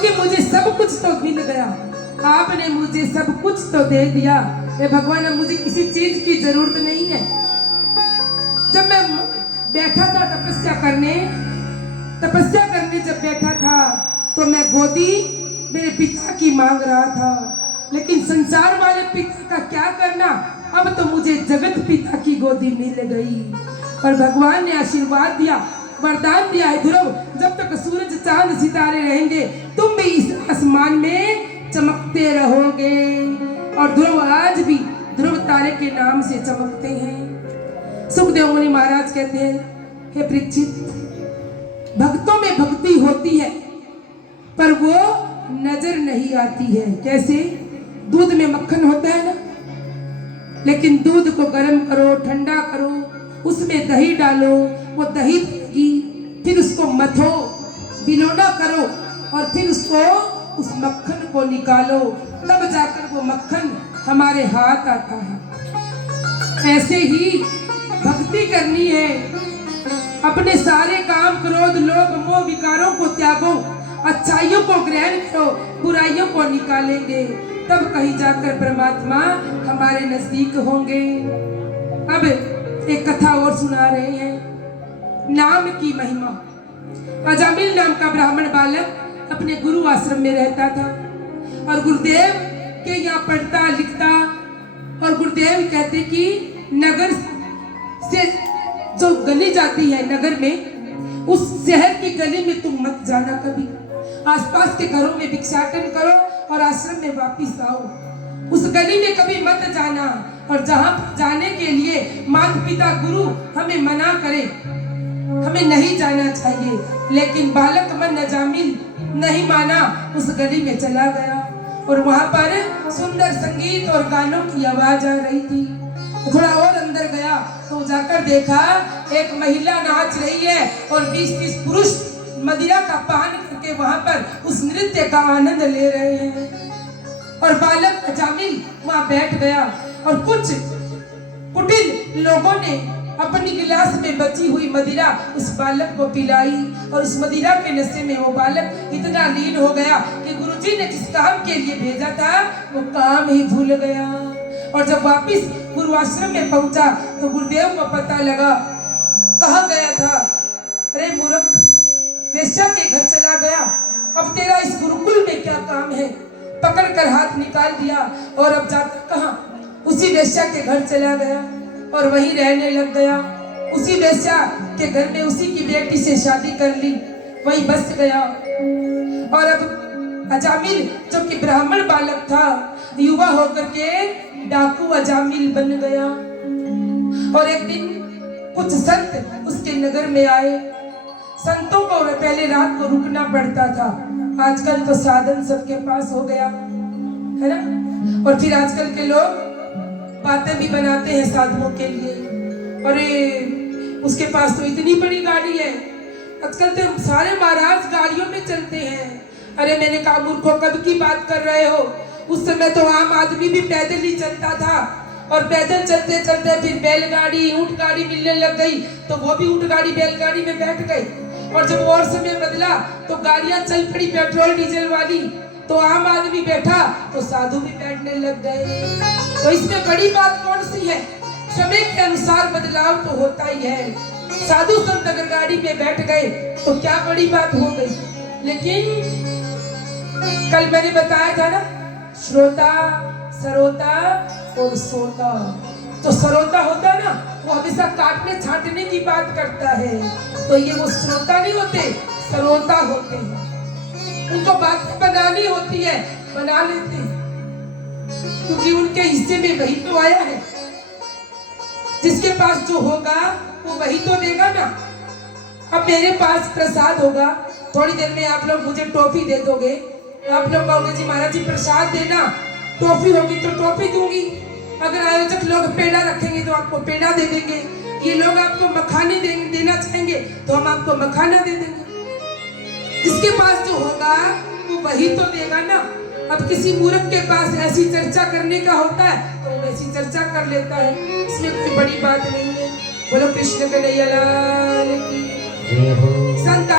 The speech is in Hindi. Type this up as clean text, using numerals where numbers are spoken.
क्योंकि मुझे सब कुछ तो मिल गया, आपने मुझे सब कुछ तो दे दिया। हे भगवान, अब मुझे किसी चीज की जरूरत नहीं है। जब मैं बैठा था तपस्या करने जब बैठा था तो मैं गोदी मेरे पिता की मांग रहा था, लेकिन संसार वाले पिता का क्या करना, अब तो मुझे जगत पिता की गोदी मिल गई। और भगवान ने आशीर्वाद दिया, वरदान दिया है, ध्रुव जब तक सूरज चांद सितारे रहेंगे तुम भी इस आसमान में चमकते रहोगे। और ध्रुव आज भी ध्रुव तारे के नाम से चमकते हैं। सुखदेव मुनि महाराज कहते हैं, हे परीक्षित, भक्तों में भक्ति होती है पर वो नजर नहीं आती है। कैसे? दूध में मक्खन होता है ना, लेकिन दूध को गर्म करो, ठंडा करो, उसमें दही डालो, वो दही देगी, फिर उसको मथो, बिलोना करो और फिर उसको उस मक्खन को निकालो, तब जाकर वो मक्खन हमारे हाथ आता है। ऐसे ही भक्ति करनी है। अपने सारे काम, क्रोध, लोभ, मोह, विकारों को त्यागो, अच्छाइयों को ग्रहण करो, बुराइयों को निकालेंगे, तब कहीं जाकर परमात्मा हमारे नजदीक होंगे। अब एक कथा और सुना रहे हैं, नाम की महिमा। अजामिल नाम का ब्राह्मण बालक अपने गुरु आश्रम में रहता था और गुरुदेव के यहाँ पढ़ता लिखता, और गुरुदेव कहते कि नगर से जो गली जाती है नगर में, उस शहर की गली में तुम मत जाना कभी। आसपास के घरों में भिक्षाटन करो और आश्रम में वापिस आओ। उस गली में कभी मत जाना। और जहां जाने के लिए माता पिता गुरु हमें मना करे, हमें नहीं जाना चाहिए, लेकिन बालक मन अजामिल नहीं माना, उस गली में चला गया और वहां पर सुंदर संगीत और गानों की आवाज आ रही थी। थोड़ा और अंदर गया तो जाकर देखा एक महिला नाच रही है और 20-30 पुरुष मदिरा का पान करके वहां पर उस नृत्य का आनंद ले रहे हैं। और बालक अजामिल वहां बैठ गया और कुछ कुटिल लोगों ने अपनी गिलास में बची हुई मदिरा उस बालक को पिलाई और उस मदिरा के नशे में वो बालक इतना लीन हो गया कि गुरुजी ने जिस काम के लिए भेजा था वो काम ही भूल गया। और जब वापिस गुरु आश्रम में पहुंचा तो गुरुदेव को पता लगा, कहा गया था, अरे मूर्ख, वेश्या के घर चला गया, अब तेरा इस गुरुकुल में क्या काम है। पकड़कर हाथ निकाल दिया और अब जाकर कहां, उसी वेश्या के घर चला गया और वहीं रहने लग गया। उसी वेश्या के घर में उसी की बेटी से शादी कर ली, वहीं बस गया। और अब अजामिल जो कि ब्राह्मण बालक था, युवा होकर के डाकू अजामिल बन गया। और एक दिन कुछ संत उसके नगर में आए। संतों को पहले रात को रुकना पड़ता था, आजकल तो साधन सबके पास हो गया है ना। और फिर आजकल के लोग बातें भी बनाते हैं साधुओं के लिए, अरे उसके पास तो इतनी बड़ी गाड़ी है, आजकल तो सारे महाराज गाड़ियों में चलते हैं। अरे मैंने कहा, मूर्खों, कब की बात कर रहे हो? उस समय तो आम आदमी भी पैदल ही चलता था और पैदल चलते चलते फिर बैलगाड़ी, ऊंट गाड़ी मिलने लग गई तो वो भी ऊंट गाड़ी बैलगाड़ी में बैठ गई। और जब और समय बदला तो गाड़ियां चल पड़ी पेट्रोल डीजल वाली, तो आम आदमी बैठा तो साधु भी बैठने लग गए। तो इसमें बड़ी बात कौन सी है? समय के अनुसार बदलाव तो होता ही है। साधु संत अगर गाड़ी में बैठ गए तो क्या बड़ी बात हो गई। लेकिन कल मैंने बताया था ना, श्रोता, सरोता और सोता। जो सरोता होता है ना, वो हमेशा काटने छांटने की बात करता है, तो ये वो श्रोता नहीं होते, सरोता होते हैं। उनको बात बनानी होती है, बना लेते हैं, क्योंकि उनके हिस्से में वही तो आया है। जिसके पास जो होगा वो वही तो देगा ना। अब मेरे पास प्रसाद होगा, थोड़ी देर में आप लोग मुझे टॉफी दे दोगे, आप लोग कहोगे जी महाराज जी प्रसाद देना, टॉफी होगी तो टॉफी दूंगी। अगर आयोजक लोग पेड़ा रखेंगे तो आपको पेड़ा दे देंगे। ये लोग आपको मखाने देना चाहेंगे तो हम आपको मखाना दे देंगे। जिसके पास जो होगा वो वही तो देगा ना। अब किसी मूर्ख के पास ऐसी चर्चा करने का होता है तो वैसी चर्चा कर लेता है, इसमें कोई बड़ी बात नहीं है। बोलो कृष्ण कन्हैया लाल की। संत